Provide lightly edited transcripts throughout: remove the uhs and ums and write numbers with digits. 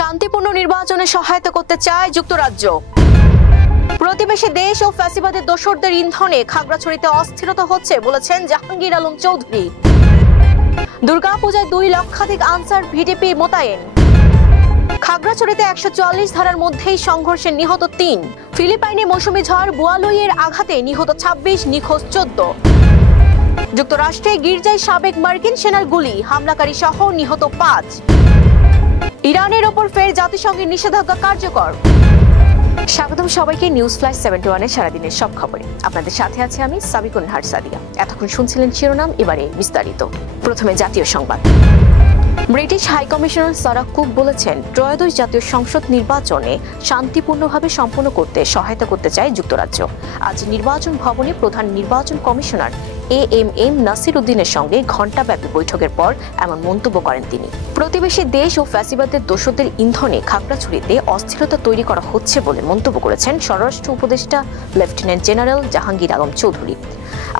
শান্তিপূর্ণ নির্বাচনে সহায়তা করতে চায় যুক্তরাজ্য। প্রতিবেশী দেশ ও ফ্যাসিবাদের দোসরদের ইন্ধনে খাগড়াছড়িতে অস্থিরতা হচ্ছে বলেছেন জাহাঙ্গীর আলম চৌধুরী। দুর্গাপূজায় 2 লক্ষাধিক আনসার ভিডিপি মোতায়েন। খাগড়াছড়িতে 144 ধারার মধ্যেই সংঘর্ষে নিহত 3। ফিলিপাইনে মৌসুমী ঝড় বুয়ালইয়ের আঘাতে নিহত 26, নিখোঁজ 14। যুক্তরাষ্ট্রে গির্জায় সাবেক মার্কিন সেনার গুলি, হামলাকারী সহ নিহত 5। ইরানের ওপর ফের জাতিসংঘের নিষেধাজ্ঞা কার্যকর। স্বাগতম সবাইকে নিউজ ফ্ল্যাশ 71 এর সারাদিনের সব খবরে। আপনাদের সাথে আছে আমি সাবিকুন নাহার সাদিয়া। এতক্ষণ শুনছিলেন শিরোনাম, এবারে বিস্তারিত। প্রথমে জাতীয় সংবাদ। ব্রিটিশ হাইকমিশনার সারা কুক বলেছেন, ত্রয়োদশ জাতীয় সংসদ নির্বাচনে শান্তিপূর্ণভাবে সম্পন্ন করতে সহায়তা করতে চায় যুক্তরাজ্য। আজ নির্বাচন ভবনে প্রধান নির্বাচন কমিশনার এএমএম নাসির উদ্দিনের সঙ্গে ঘণ্টাব্যাপী বৈঠকের পর এমন মন্তব্য করেন তিনি। প্রতিবেশী দেশ ও ফ্যাসিবাদের দোসরদের ইন্ধনে খাগড়াছড়িতে অস্থিরতা তৈরি করা হচ্ছে বলে মন্তব্য করেছেন স্বরাষ্ট্র উপদেষ্টা লেফটেন্যান্ট জেনারেল জাহাঙ্গীর আলম চৌধুরী।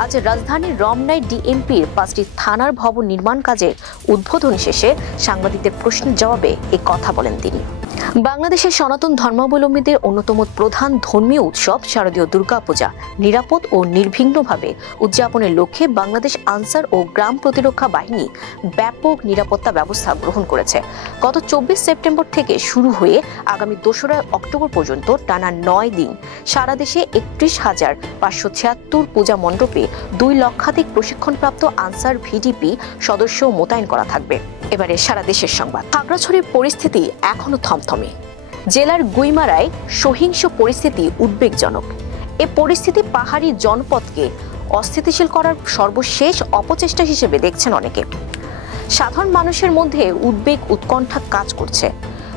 আজ রাজধানীর রমনায় ডিএমপির 5টি থানার ভবন নির্মাণ কাজের উদ্বোধন শেষে সাংবাদিকদের প্রশ্নের জবাবে এ কথা বলেন তিনি। বাংলাদেশের সনাতন ধর্মাবলম্বীদের অন্যতম প্রধান ধর্মীয় উৎসব শারদীয় দুর্গাপূজা নিরাপদ ও নির্বিঘ্নভাবে উদযাপনের লক্ষ্যে বাংলাদেশ আনসার ও গ্রাম প্রতিরক্ষা বাহিনী ব্যাপক নিরাপত্তা ব্যবস্থা গ্রহণ করেছে। গত 24 সেপ্টেম্বর থেকে শুরু হয়ে আগামী 2রা অক্টোবর পর্যন্ত টানা 9 দিন সারা দেশে 31,576 পূজা মণ্ডপে 2 লক্ষাধিক প্রশিক্ষণপ্রাপ্ত আনসার ভিডিপি সদস্য মোতায়েন করা থাকবে। এবারে সারা দেশের সংবাদ। খাগড়াছড়ির পরিস্থিতি এখনো থমথমে। জেলার গুইমারায় সহিংস পরিস্থিতি উদ্বেগজনক। এ পরিস্থিতি পাহাড়ি জনপদকে অস্থিতিশীল করার সর্বশেষ অপচেষ্টা হিসেবে দেখছেন অনেকে। সাধারণ মানুষের মধ্যে উদ্বেগ উৎকণ্ঠা কাজ করছে।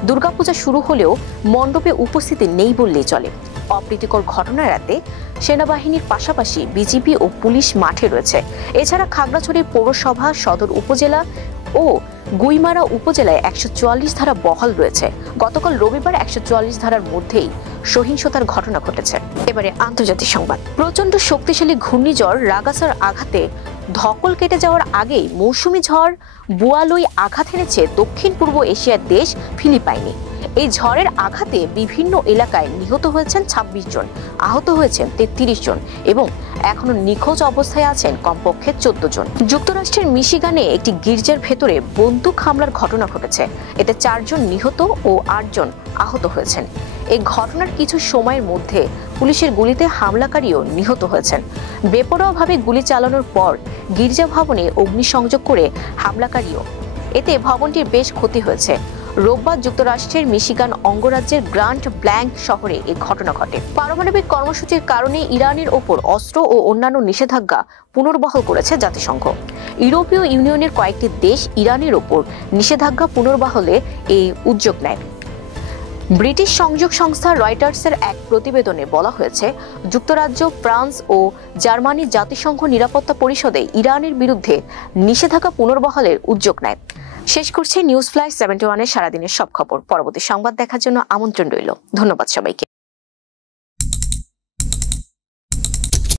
দুর্গাপূজা শুরু হলেও মণ্ডপে উপস্থিতি নেই বললেই চলে। অপ্রীতিকর ঘটনা এড়াতে সেনাবাহিনীর পাশাপাশি বিজিবি ও পুলিশ মাঠে রয়েছে। এছাড়া খাগড়াছড়ির পৌরসভা, সদর উপজেলা ও গুইমারা উপজেলায় 144 ধারা বহাল রয়েছে। গতকাল রবিবার 144 ধারার মধ্যেই সহিংসতার ঘটনা ঘটেছে। এবারে আন্তর্জাতিক সংবাদ। প্রচন্ড শক্তিশালী ঘূর্ণিঝড় রাগাসার আঘাতে ধকল কেটে যাওয়ার আগেই মৌসুমী ঝড় বুয়ালই আঘাত এনেছে দক্ষিণ পূর্ব এশিয়ার দেশ ফিলিপাইনে। এই ঝড়ের আঘাতে বিভিন্ন এলাকায় নিহত হয়েছেন 26 জন, আহত হয়েছেন 33 জন এবং এখনো নিখোঁজ অবস্থায় আছেন কমপক্ষে 14 জন। যুক্তরাষ্ট্রের মিশিগানে একটি গির্জার ভেতরে বন্দুক হামলার ঘটনা ঘটেছে। এতে 4 জন নিহত ও 8 জন আহত হয়েছেন। এই ঘটনার কিছু সময়ের মধ্যে পুলিশের গুলিতে হামলাকারীও নিহত হয়েছেন। বেপরোয়াভাবে গুলি চালানোর পর গির্জা ভবনে অগ্নিসংযোগ করে হামলাকারীও। এতে ভবনটির বেশ ক্ষতি হয়েছে। রোববার যুক্তরাষ্ট্রের মিশিগান অঙ্গরাজ্যের গ্র্যান্ড ব্ল্যাঙ্ক শহরে এই ঘটনা ঘটে। পারমাণবিক কর্মসূচির কারণে ইরানের ওপর অস্ত্র ও অন্যান্য নিষেধাজ্ঞা পুনর্বহাল করেছে জাতিসংঘ। ইউরোপীয় ইউনিয়নের কয়েকটি দেশ ইরানের ওপর নিষেধাজ্ঞা পুনর্বহালে এই উদ্যোগ নেয়। ব্রিটিশ সংযোগ সংস্থা রয়টার্সের এক প্রতিবেদনে বলা হয়েছে, যুক্তরাজ্য, ফ্রান্স ও জার্মানি জাতিসংঘ নিরাপত্তা পরিষদে ইরানের বিরুদ্ধে নিষেধাজ্ঞা পুনর্বহালের উদ্যোগ নেয়। শেষ করছে নিউজ ফ্ল্যাশ 71 এর সারাদিনের সব খবর। পরবর্তী সংবাদ দেখার জন্য আমন্ত্রণ রইল। ধন্যবাদ সবাইকে।